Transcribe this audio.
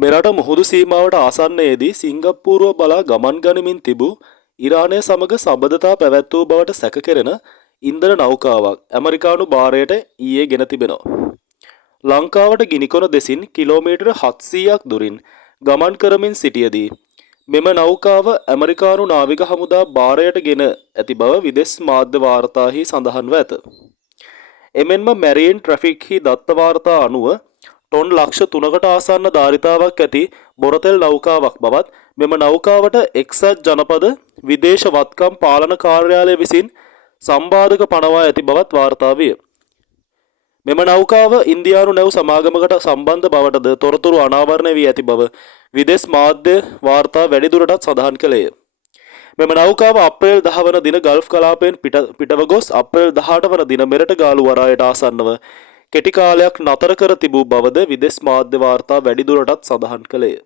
මෙරට මුහුදු සීමාවට ආසන්නයේදී සිංගප්පූරුව බලා ගමන් ගනිමින් තිබූ ඉරානය සමග සබඳතා පැවැත් වූ බවට සැක කෙරෙන ඉන්ධන නෞකාවක් ඇමරිකානු භාරයට ඊයේ ගෙන තිබෙනවා. ලංකාවට ගිනිකොන දෙසින් කිලෝමීටර 700ක් දුරින් ගමන් කරමින් සිටියදී මෙම නෞකාව ඇමරිකානු නාවික හමුදා භාරයට ගෙන ඇති බව විදෙස් මාධ්‍ය වාර්තාහි සඳහන්ව ඇත. එමෙන්ම මැරීන් ට්‍රැෆික්හි දත්ත වාර්තා අනුව ටොන් ලක්ෂ 3කට ආසන්න ධාරිතාවක් ඇති බොරතෙල් නෞකාවක් බවත් මෙම නෞකාවට එක්සත් ජනපද විදේශ වත්කම් පාලන කාර්යාලය විසින් සම්බාධක පනවා ඇති බවත් වාර්තා විය. මෙම නෞකාව ඉන්දියානු නැව් සමාගමකට සම්බන්ධ බවටද තොරතුරු අනාවරණය වී ඇති බව විදෙස් මාධ්‍ය වාර්තා වැඩිදුරටත් සඳහන් කළේය. මෙම නෞකාව අප්‍රේල් 10 වන දින ගල්ෆ් කලාපයෙන් පිටව ගොස් අප්‍රේල් 18 වන දින මෙරට ගාලු වරායට ආසන්නව කෙටි කාලයක් නතර කර තිබූ බවද විදෙස් මාධ්‍ය වාර්තා වැඩිදුරටත් සඳහන් කළේය.